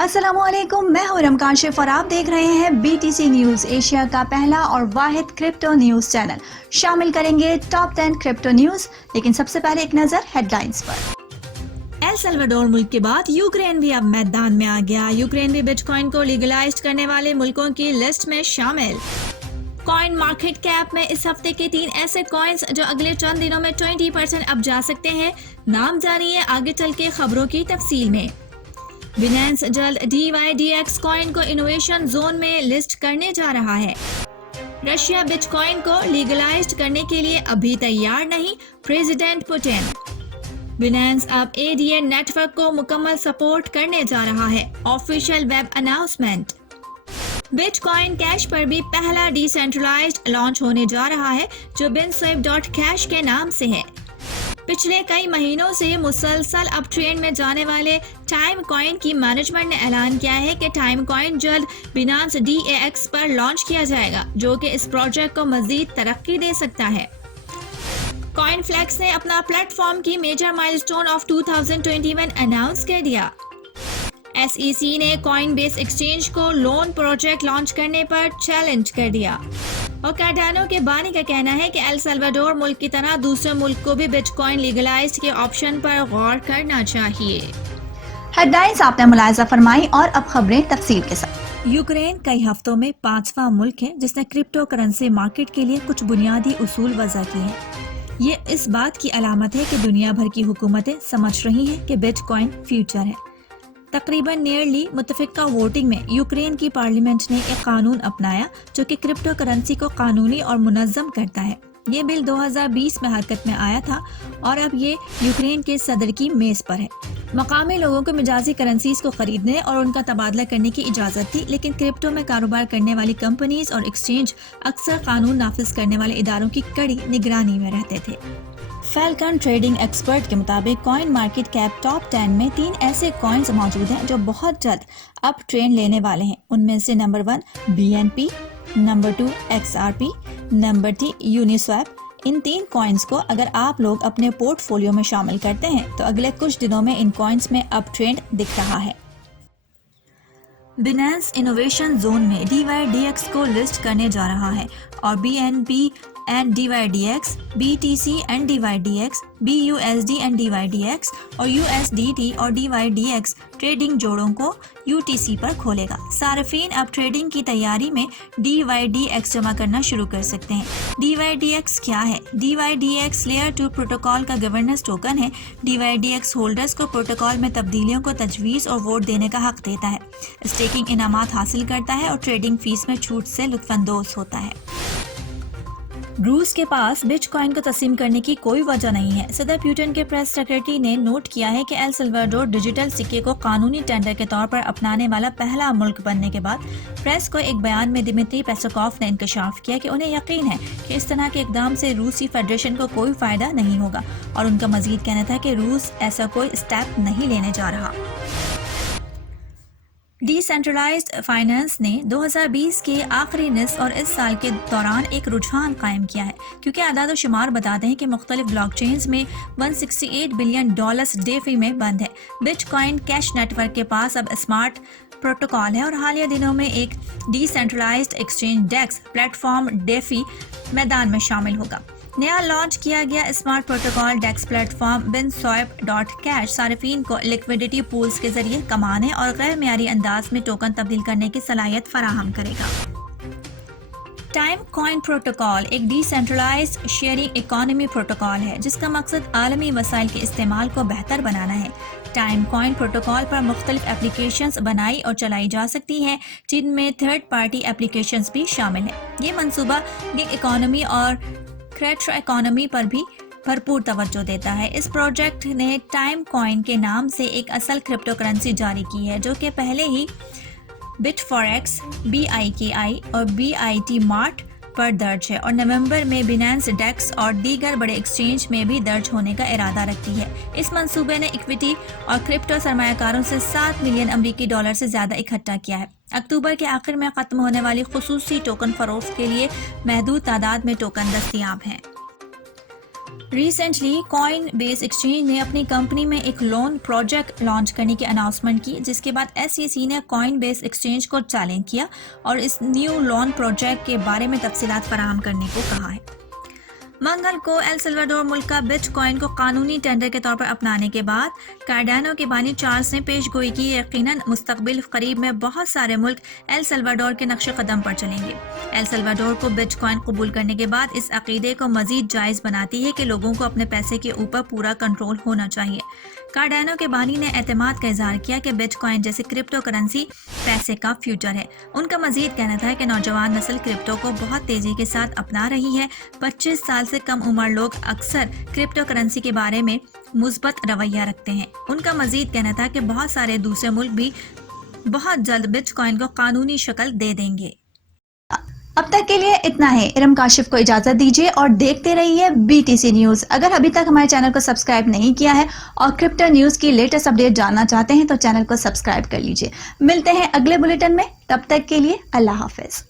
السلام علیکم، میں ہوں رمکاشف اور آپ دیکھ رہے ہیں BTC نیوز، ایشیا کا پہلا اور واحد کرپٹو نیوز چینل۔ شامل کریں گے ٹاپ 10 کرپٹو نیوز، لیکن سب سے پہلے ایک نظر ہیڈ لائنز پر۔ ایل سلواڈور ملک کے بعد یوکرین بھی اب میدان میں آ گیا۔ یوکرین بھی بٹ کوائن کو لیگلائز کرنے والے ملکوں کی لسٹ میں شامل۔ کوائن مارکیٹ کیپ میں اس ہفتے کے 3 ایسے کوائنز جو اگلے چند دنوں میں 20% اب جا سکتے ہیں، نام جاری ہے آگے چل کے خبروں کی تفصیل میں۔ بیننس جلد DYDX کوائن کو انوویشن زون میں لسٹ کرنے جا رہا ہے۔ رشیا بٹ کوائن کو لیگلائزڈ کرنے کے لیے ابھی تیار نہیں، پریزیڈنٹ پوٹن۔ بیننس اب ADA نیٹ ورک کو مکمل سپورٹ کرنے جا رہا ہے، official web announcement. Bitcoin cash پر بھی پہلا ڈی سینٹرلائزڈ لانچ ہونے جا رہا ہے جو BitSwift.cash کے نام سے ہے۔ پچھلے کئی مہینوں سے مسلسل اپ ٹرینڈ میں جانے والے ٹائم کوائن کی مینجمنٹ نے اعلان کیا ہے کہ ٹائم کوائن جلد بیننس DAX پر لانچ کیا جائے گا، جو کہ اس پروجیکٹ کو مزید ترقی دے سکتا ہے۔ کوائن فلیکس نے اپنا پلیٹ فارم کی میجر مائلسٹون آف 2021 اناؤنس کر دیا۔ SEC نے کوائن بیس ایکسچینج کو لون پروجیکٹ لانچ کرنے پر چیلنج کر دیا، اور کارڈانو کے بانی کا کہنا ہے کہ ایل سلواڈور ملک کی طرح دوسرے ملک کو بھی بٹ کوائن لیگلائزڈ کے آپشن پر غور کرنا چاہیے۔ ہیڈ لائنز آپ نے ملاحظہ فرمائی، اور اب خبریں تفصیل کے ساتھ۔ یوکرین کئی ہفتوں میں 5واں ملک ہے جس نے کرپٹو کرنسی مارکیٹ کے لیے کچھ بنیادی اصول وضع کیے ہیں۔ یہ اس بات کی علامت ہے کہ دنیا بھر کی حکومتیں سمجھ رہی ہیں کہ بٹ کوائن فیوچر ہے۔ تقریباً نیرلی متفقہ ووٹنگ میں یوکرین کی پارلیمنٹ نے ایک قانون اپنایا جو کہ کرپٹو کرنسی کو قانونی اور منظم کرتا ہے۔ یہ بل 2020 میں حرکت میں آیا تھا اور اب یہ یوکرین کے صدر کی میز پر ہے۔ مقامی لوگوں کو مجازی کرنسیز کو خریدنے اور ان کا تبادلہ کرنے کی اجازت تھی، لیکن کرپٹو میں کاروبار کرنے والی کمپنیز اور ایکسچینج اکثر قانون نافذ کرنے والے اداروں کی کڑی نگرانی میں رہتے تھے۔ فیلکن ٹریڈنگ ایکسپرٹ کے مطابق کوائن مارکیٹ کیپ ٹاپ 10 میں 3 ایسے کوائنز موجود ہیں جو بہت جلد اپ ٹرینڈ لینے والے ہیں۔ ان میں سے number 1 BNP، number 2 XRP، number 3 یونیسویپ۔ ان 3 کوائنز کو اگر آپ لوگ اپنے پورٹ فولیو میں شامل کرتے ہیں تو اگلے کچھ دنوں میں ان کوائنز میں اپ ٹرینڈ دکھ رہا ہے۔ بیننس انوویشن زون میں DYDX کو لسٹ کرنے جا رہا ہے، اور BNB and DYDX، BTC and DYDX، BUSD and DYDX اور USDT اور DYDX ٹریڈنگ جوڑوں کو UTC پر کھولے گا۔ صارفین اب ٹریڈنگ کی تیاری میں DYDX جمع کرنا شروع کر سکتے ہیں۔ DYDX کیا ہے؟ DYDX لیئر 2 پروٹوکول کا گورننس ٹوکن ہے۔ DYDX ہولڈرز کو پروٹوکول میں تبدیلیوں کو تجویز اور ووٹ دینے کا حق دیتا ہے، اسٹیکنگ انعامات حاصل کرتا ہے اور ٹریڈنگ فیس میں چھوٹ سے لطف اندوز ہوتا ہے۔ روس کے پاس بٹ کوائن کو تسلیم کرنے کی کوئی وجہ نہیں ہے۔ صدر پیوٹن کے پریس سیکرٹری نے نوٹ کیا ہے کہ ایل سلواڈور ڈیجیٹل سکے کو قانونی ٹینڈر کے طور پر اپنانے والا پہلا ملک بننے کے بعد پریس کو ایک بیان میں دمیتری پیسکوف نے انکشاف کیا کہ انہیں یقین ہے کہ اس طرح کے اقدام سے روسی فیڈریشن کو کوئی فائدہ نہیں ہوگا، اور ان کا مزید کہنا تھا کہ روس ایسا کوئی اسٹیپ نہیں لینے جا رہا۔ ڈی سینٹرلائزڈ فائنانس نے 2020 کے آخری نصف اور اس سال کے دوران ایک رجحان قائم کیا ہے، کیونکہ اعداد و شمار بتاتے ہیں کہ مختلف بلاک چینز میں $168 بلین ڈے فی میں بند ہے۔ Bitcoin cash network کے پاس اب اسمارٹ پروٹوکول ہے، اور حالیہ دنوں میں ایک decentralized exchange DEX platform DeFi میدان میں شامل ہوگا۔ نیا لانچ کیا گیا smart protocol DEX platform BitSwift.cash صارفین کو لیکوڈیٹی پولز کے ذریعے کمانے اور غیر معیاری انداز میں ٹوکن تبدیل کرنے کی صلاحیت فراہم کرے گا۔ ٹائم کوائن پروٹوکول ایک decentralized sharing economy protocol ہے جس کا مقصد عالمی وسائل کے استعمال کو بہتر بنانا ہے۔ ٹائم کوائن پروٹوکول پر مختلف اپلیکیشنز بنائی اور چلائی جا سکتی ہیں، جن میں تھرڈ پارٹی اپلیکیشنز بھی شامل ہیں۔ یہ منصوبہ گگ اکانومی اور کریٹر اکانومی پر بھی بھرپور توجہ دیتا ہے۔ اس پروجیکٹ نے ٹائم کوائن کے نام سے ایک اصل کرپٹو کرنسی جاری کی ہے جو کہ پہلے ہی بٹ فوریکس، BIKI اور BIT مارٹ پر درج ہے، اور نومبر میں بیننس ڈیکس اور دیگر بڑے ایکسچینج میں بھی درج ہونے کا ارادہ رکھتی ہے۔ اس منصوبے نے اکویٹی اور کرپٹو سرمایہ کاروں سے $7 ملین سے زیادہ اکٹھا کیا ہے۔ اکتوبر کے آخر میں ختم ہونے والی خصوصی ٹوکن فروخت کے لیے محدود تعداد میں ٹوکن دستیاب ہیں۔ ریسنٹلی کوائن بیس ایکسچینج نے اپنی کمپنی میں ایک لون پروجیکٹ لانچ کرنے کی اناؤنسمنٹ کی، جس کے بعد SEC نے کوائن بیس ایکسچینج کو چیلنج کیا اور اس نیو لون پروجیکٹ کے بارے میں تفصیلات فراہم کرنے کو کہا ہے۔ منگل کو ایل سلواڈور ملک کا بٹ کوائن کو قانونی ٹینڈر کے طور پر اپنانے کے بعد کارڈانو کے بانی چارلس نے پیش گوئی کی یقیناً مستقبل قریب میں بہت سارے ملک ایل سلواڈور کے نقش قدم پر چلیں گے۔ ایل سلواڈور کو بٹ کوائن قبول کرنے کے بعد اس عقیدے کو مزید جائز بناتی ہے کہ لوگوں کو اپنے پیسے کے اوپر پورا کنٹرول ہونا چاہیے۔ کارڈانو کے بانی نے اعتماد کا اظہار کیا کہ بٹ کوائن جیسے کرپٹو کرنسی پیسے کا فیوچر ہے۔ ان کا مزید کہنا تھا کہ نوجوان نسل کرپٹو کو بہت تیزی کے ساتھ اپنا رہی ہے۔ 25 سال سے کم عمر لوگ اکثر کرپٹو کرنسی کے بارے میں مثبت رویہ رکھتے ہیں۔ ان کا مزید کہنا تھا کہ بہت سارے دوسرے ملک بھی بہت جلد بٹ کوائن کو قانونی شکل دے دیں گے۔ اب تک کے لیے اتنا ہے۔ ارم کاشف کو اجازت دیجیے اور دیکھتے رہیے BTC نیوز۔ اگر ابھی تک ہمارے چینل کو سبسکرائب نہیں کیا ہے اور کرپٹو نیوز کی لیٹسٹ اپڈیٹ جاننا چاہتے ہیں تو چینل کو سبسکرائب کر لیجیے۔ ملتے ہیں اگلے بلیٹن میں، تب تک کے لیے اللہ حافظ۔